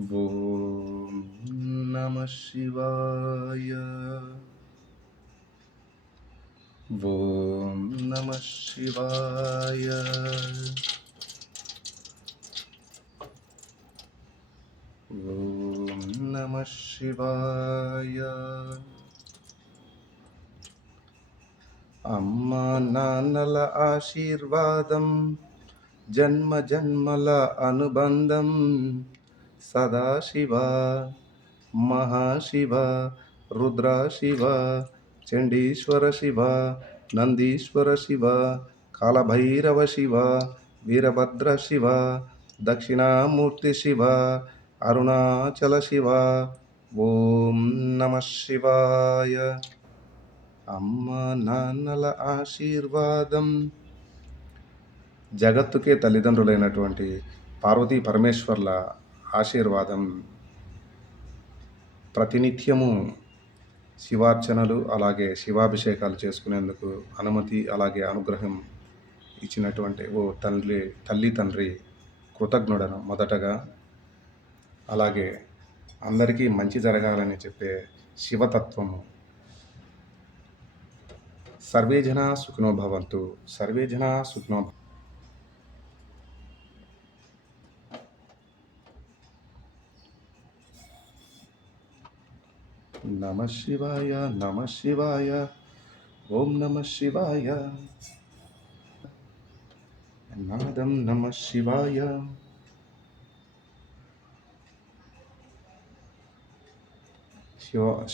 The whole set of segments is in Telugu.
ఓం నమ శివాయ. ఓం నమ శివాయ. ఓం నమ శివాయ. అమ్మా నాన్నల ఆశీర్వాదం, జన్మ జన్మల అనుబంధం, సదాశివ మహాశివ రుద్రశివ చండీశ్వర శివ నందీశ్వర శివ కాలభైరవ శివ వీరభద్ర శివ దక్షిణామూర్తి శివ అరుణాచల శివ. ఓం నమ శివాయ. అమ్మ నాన్నల ఆశీర్వాదం, జగత్తుకే తల్లిదండ్రులైనటువంటి పార్వతీ పరమేశ్వర్ల ఆశీర్వాదం, ప్రతినిత్యము శివార్చనలు అలాగే శివాభిషేకాలు చేసుకునేందుకు అనుమతి అలాగే అనుగ్రహం ఇచ్చినటువంటి ఓ తల్లి తండ్రి కృతజ్ఞుడను మొదటగా. అలాగే అందరికీ మంచి జరగాలని చెప్పే శివతత్వము. సర్వే జనా సుఖినో భవంతు. సర్వే జనా సుఖినో. నమ శివాయ నమ శివాయ. ఓం నమ శివాయ. నాదం నమ శివాయ.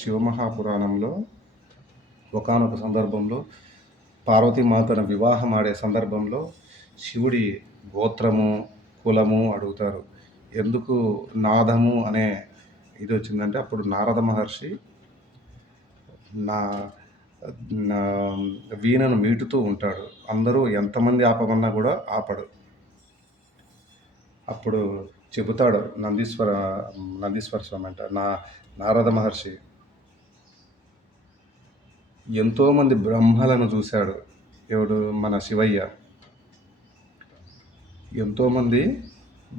శివమహాపురాణంలో ఒకానొక సందర్భంలో పార్వతీమాతను వివాహం ఆడే సందర్భంలో శివుడి గోత్రము కులము అడుగుతారు. ఎందుకు నాదము అనే ఇది వచ్చిందంటే అప్పుడు నారద మహర్షి నా వీణను మీటుతూ ఉంటాడు. అందరూ ఎంతమంది ఆపమన్నా కూడా ఆపడు. అప్పుడు చెబుతాడు నందీశ్వర స్వామి అంట నారద మహర్షి ఎంతోమంది బ్రహ్మలను చూశాడు. ఎవడు? మన శివయ్య. ఎంతోమంది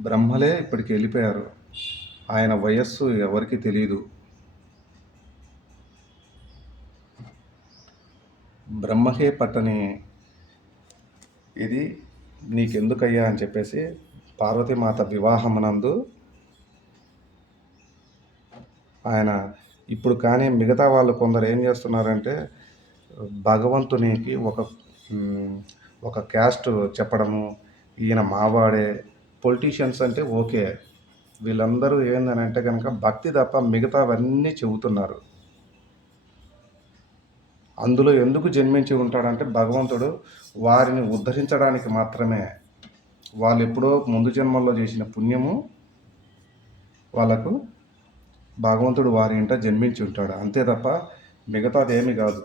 బ్రహ్మలే ఇప్పటికి వెళ్ళిపోయారు. ఆయన వయస్సు ఎవరికి తెలియదు. బ్రహ్మకే పట్టని ఇది నీకెందుకయ్యా అని చెప్పేసి పార్వతీమాత వివాహమునందు ఆయన ఇప్పుడు కానీ మిగతా వాళ్ళు కొందరు ఏం చేస్తున్నారంటే భగవంతునికి ఒక క్యాస్ట్ చెప్పడము, ఈయన మావాడే. పొలిటీషియన్స్ అంటే ఓకే, వీళ్ళందరూ ఏందని అంటే కనుక భక్తి తప్ప మిగతావన్నీ చెబుతున్నారు. అందులో ఎందుకు జన్మించి ఉంటాడంటే భగవంతుడు వారిని ఉద్ధరించడానికి మాత్రమే. వాళ్ళు ఎప్పుడో ముందు జన్మల్లో చేసిన పుణ్యము వాళ్ళకు భగవంతుడు వారి ఇంట జన్మించి ఉంటాడు, అంతే తప్ప మిగతాది ఏమీ కాదు.